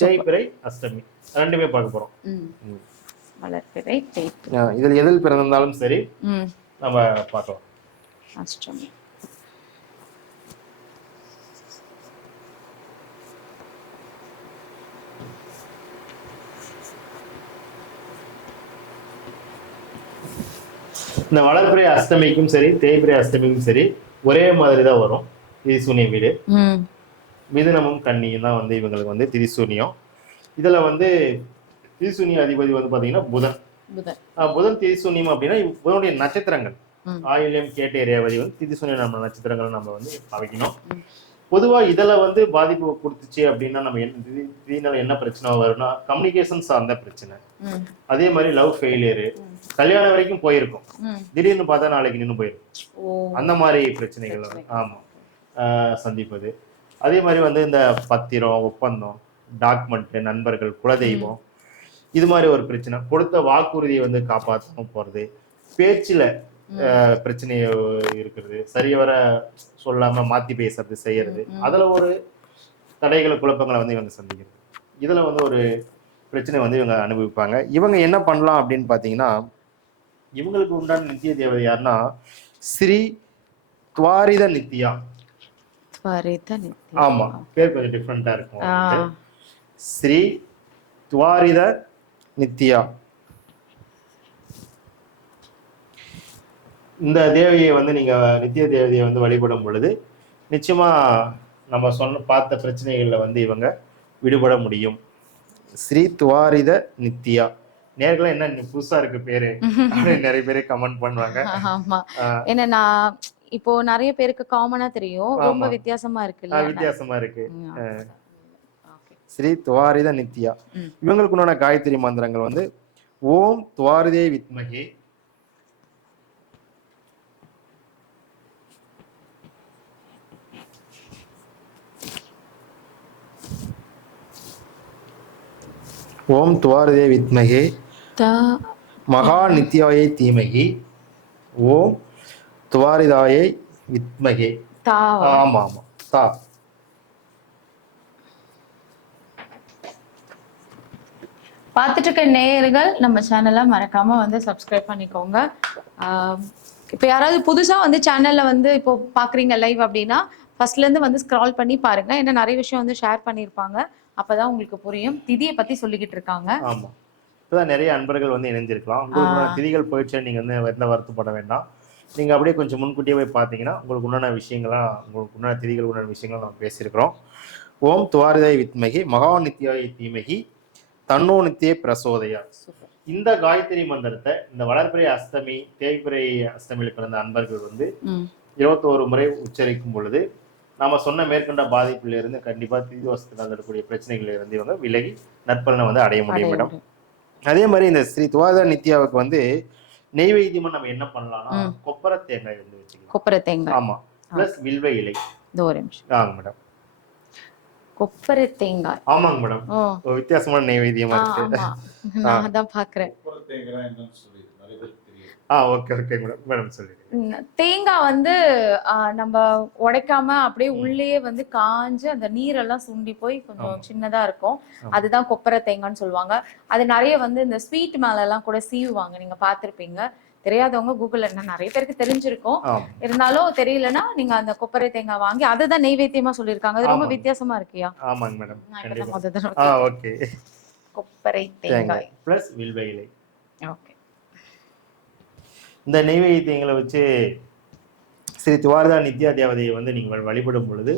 தேய்பிறை அஷ்டமி ரெண்டுமே பார்க்க போறோம். வளர்பிறை தேய்பிறை இதில் எதில் பிறந்திருந்தாலும் சரி நம்ம பார்க்கலாம். அஷ்டமி இந்த வளர்பிறை அஷ்டமிக்கும் சரி தேய்பிறை அஷ்டமிக்கும் சரி ஒரே மாதிரி தான் வரும். திதிசூனிய வீடு மிதுனமும் கன்னியும் தான் வந்து இவங்களுக்கு வந்து திதிசூனியம். இதுல வந்து திதிசூனிய அதிபதி வந்து பாத்தீங்கன்னா புதன். புதன் திதிசூனியம் அப்படின்னா புதனுடைய நட்சத்திரங்கள் ஆயில்யம் கேட்ட ரேவதி வந்து திதிசூனிய நம்ம நட்சத்திரங்கள் நம்ம வந்து அமைக்கணும். பொதுவா இதுல வந்து பாதிப்பு கொடுத்துச்சு அப்படின்னா நம்ம திடீர்னால என்ன பிரச்சனை வரும்னா கம்யூனிகேஷன் சார்ந்த பிரச்சனை, அதே மாதிரி லவ் ஃபெயிலியரு, கல்யாணம் வரைக்கும் போயிருக்கும், திடீர்னு பார்த்தா நாளைக்கு நின்று போயிருக்கும், அந்த மாதிரி பிரச்சனைகள் ஆமா சந்திப்பது. அதே மாதிரி வந்து இந்த பத்திரம் ஒப்பந்தம் டாக்குமெண்ட் நண்பர்கள் குலதெய்வம் இது மாதிரி ஒரு பிரச்சனை, கொடுத்த வாக்குறுதியை வந்து காப்பாற்றாம போறது, பேச்சுல பிரச்சனை இருக்கிறது, சரியவர சொல்லாம மாத்தி பேசுறது செய்யறது, அதுல ஒரு தடைகளை குழப்பங்களை வந்து இவங்க சந்திக்கிறது. இதுல வந்து ஒரு பிரச்சனை வந்து இவங்க அனுபவிப்பாங்க. இவங்க என்ன பண்ணலாம் அப்படின்னு பாத்தீங்கன்னா இவங்களுக்கு உண்டான நித்திய தேவதை யாருன்னா ஸ்ரீ துவாரித நித்யா. ஆமா பேர் கொஞ்சம் டிஃப்ரெண்டா இருக்கும். ஸ்ரீ துவாரித நித்யா இந்த தேவையை வந்து நீங்க நித்திய தேவதையை வந்து வழிபடும் பொழுது நிச்சயமா நம்ம பார்த்த பிரச்சனைகள்ல வந்து இவங்க விடுபட முடியும். ஸ்ரீ துவாரித நித்யா. நேர்களா என்ன புதுசா இருக்கு பேரு நிறைய பேரு கமெண்ட் பண்ணுவாங்க. ஆமா ஏன்னா இப்போ நிறைய பேருக்கு காமனா தெரியும், ரொம்ப வித்தியாசமா இருக்கு. வித்தியாசமா இருக்கு. ஸ்ரீ துவாரித நித்யா. இவங்களுக்கு உண்டான காயத்ரி மந்திரங்கள் வந்து ஓம் துவாரிதே வித்மகே ஓம் துவாரிதே வித்மகே மகா நித்யாயை தீமகி ஓம் துவாரிதாயை வித்மகே. ஆமா ஆமா தா. பார்த்துட்டு இருக்க நேயர்கள் நம்ம சேனலை மறக்காம வந்து சப்ஸ்கிரைப் பண்ணிக்கோங்க. இப்போ யாராவது புதுசா வந்து சேனல்ல வந்து இப்போ பாக்குறீங்க லைவ் அப்படின்னா ஃபர்ஸ்ட்ல இருந்து வந்து ஸ்க்ரால் பண்ணி பாருங்க. ஏன்னா நிறைய விஷயம் வந்து ஷேர் பண்ணியிருப்பாங்க, அப்பதான் உங்களுக்கு புரியும். திதியை பத்தி சொல்லிக்கிட்டு இருக்காங்க. ஆமா இப்பதான் நிறைய அன்பர்கள் வந்து இணைஞ்சிருக்கலாம். உங்களுக்கு திதிகள் போயிடுச்சு நீங்க வந்து எந்த வருத்தப்பட வேண்டாம். நீங்க அப்படியே கொஞ்சம் முன்கூட்டியே போய் பார்த்தீங்கன்னா உங்களுக்கு உண்டான விஷயங்கள்லாம் உங்களுக்கு உண்டான திதிகள் உண்டான விஷயங்கள் நம்ம பேசியிருக்கிறோம். ஓம் துவாரிதை வித்மகி மகா நித்யாயை தீமகி தன்னோ நித்திய பிரசோதயா. இந்த காயத்ரி மந்திரத்தை இந்த வளர்பிறை அஷ்டமி தேய்பிறை அஷ்டமியில் பிறந்த அன்பர்கள் வந்து 21 முறை உச்சரிக்கும் பொழுது நாம சொன்ன மேற்கொண்ட பாதிப்புல இருந்து கண்டிப்பா திதிதோஷத்தில் நடக்கக்கூடிய பிரச்சனைகள் இருந்து இவங்க விலகி நற்பலனை வந்து அடைய முடியும் மேடம். அதே மாதிரி இந்த ஸ்ரீ துவாரித நித்யாவுக்கு வந்து நெய்வேத்தியமா நம்ம என்ன பண்ணலாம்னா கொப்பரை தேங்காய் வந்து வச்சுக்கலாம். கொப்பரை தேங்காய் ஆமா பிளஸ் வில்வ இலை. ஆமாங்க மேடம் கொப்பரை தேங்காய். ஆமாங்க மேடம் ஒரு வித்தியாசமான நெய்வேத்தியமா இருக்கு. நான் அதான் பாக்குறேன். தேங்காய் வந்து நம்ம உடைக்காம அப்படியே உள்ளே வந்து காஞ்சு அந்த நீரெல்லாம் சுண்டி போய் கொஞ்சம் சின்னதா இருக்கும், அதுதான் கொப்பரை தேங்காய்ன்னு சொல்லுவாங்க. அது நிறைய வந்து இந்த ஸ்வீட் மேல எல்லாம் கூட சீவுவாங்க, நீங்க பாத்திருப்பீங்க. தெரியாதவங்க கூகுள்ல நிறைய பேருக்கு தெரிஞ்சிருக்கும், இருந்தாலும் தெரியலன்னா நீங்க அந்த கொப்பரை தேங்காய் வாங்கி அதுதான் நெய்வேத்தியமா சொல்லியிருக்காங்க. அது ரொம்ப வித்தியாசமா இருக்கியா? ஆமாங்க மேடம். கொப்பரை தேங்காய் பிளஸ் வில்வ இலை. ஓகே. இந்த நெய்வேத்தியங்களை வச்சு ஸ்ரீ துவாரிதா நித்யா தேவதையை வந்து நீங்க வழிபடும் பொழுது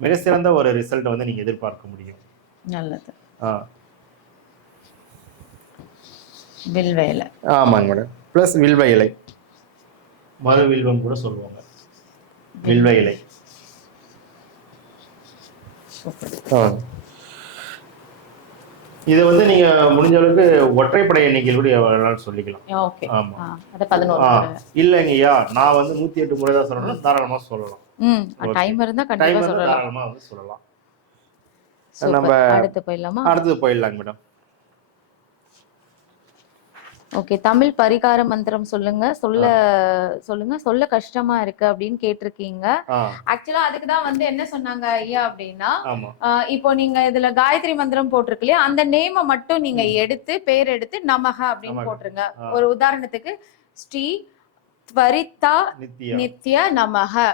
மிக சிறந்த ஒரு ரிசல்ட் வந்து நீங்க எதிர்பார்க்க முடியும். நல்லது. வில்வ இலை. ஆமாங்க மேடம். பிளஸ் வில்வ இலை, மறு வில்வம் கூட சொல்லுவாங்க. வில்வ இலை. இது வந்து நீங்க முடிஞ்ச அளவுக்கு ஒற்றைப்படை எண்ணிக்கையில் கூட எவ்வளவு சொல்லிக்கலாம். ஆமா இல்லைங்கய்யா நான் வந்து 108 முறை தான் சொல்லணும், தாராளமா சொல்லலாம். டைம் இருந்தா கண்டிப்பா சொல்லலாம், தாராளமா வந்து சொல்லலாம். நம்ம அடுத்து போயிடலாங்க மேடம். ஓகே, தமிழ் பரிகார மந்திரம் சொல்லுங்க, சொல்ல கஷ்டமா இருக்கு அப்படின்னு கேட்டிருக்கீங்க. ஆக்சுவலா அதுக்கு தான் வந்து என்ன சொன்னாங்க ஐயா அப்படின்னா, இப்போ நீங்க இதுல காயத்ரி மந்திரம் போட்டிருக்கு இல்லையா, அந்த நேம மட்டும் நீங்க பேர் எடுத்து நமக அப்படின்னு போட்டுருங்க. ஒரு உதாரணத்துக்கு ஸ்ரீ த்வரிதா நித்ய நமக,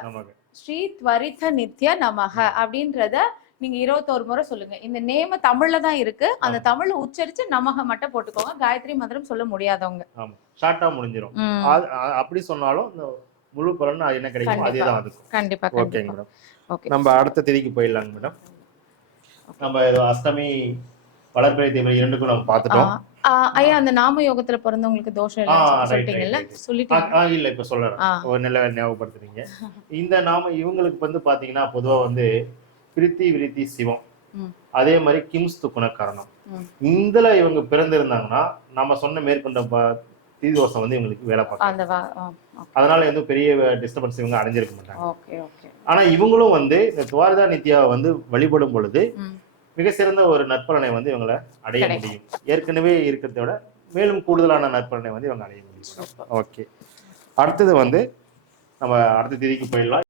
ஸ்ரீ த்வரித நித்ய நமக அப்படின்றத நீங்க 21 முறை சொல்லுங்க. இந்த நேம தமிழ்ல தான் இருக்கு, அந்த தமிழ்ல உச்சரிச்சு நமக மட்டும் போட்டுக்கோங்க. காயத்ரி மந்திரம் சொல்ல முடியாதவங்க ஷார்ட்டா முடிஞ்சிரும். அப்படி சொன்னாலும் முழு பலன் என்ன கிடைக்கும் அதே தான் அதுக்கு. கண்டிப்பா. ஓகேங்க மேடம். ஓகே, நம்ம அடுத்த தேதிக்கு போயிடலாங்க மேடம். நம்ம அஷ்டமி வளர்பிறை தேவை இரண்டுக்கும் நம்ம பார்த்துட்டோம். ஐயா, அந்த நாம யோகத்துல பிறந்தவங்களுக்கு தோஷம் சொல்லிட்டீங்கல்ல, சொல்லிட்டீங்க இல்ல இப்ப சொல்றேன், ஒரு நல்ல ஞாபகப்படுத்துறீங்க. இந்த நாம இவங்களுக்கு வந்து பாத்தீங்கன்னா பொதுவா வந்து பிரித்தி விருத்தி சிவம், அதே மாதிரி கிம்ஸ்து குணக்காரணம், இதுல இவங்க பிறந்திருந்தாங்கன்னா நம்ம சொன்ன மேற்கொண்ட தீ தோஷம் வந்து இவங்களுக்கு வேலை பார்க்கும். அதனால எந்த பெரிய டிஸ்டர்பன்ஸ் இவங்க அடைஞ்சிருக்க மாட்டாங்க. ஆனா இவங்களும் வந்து இந்த துவாரதா நித்யாவை வந்து வழிபடும் பொழுது மிக சிறந்த ஒரு நற்பலனை வந்து இவங்களை அடைய முடியும். ஏற்கனவே இருக்கிறத விட மேலும் கூடுதலான நற்பலனை வந்து இவங்க அடைய முடியும். ஓகே, அடுத்தது வந்து நம்ம அடுத்த தேதிக்கு போயிடலாம்.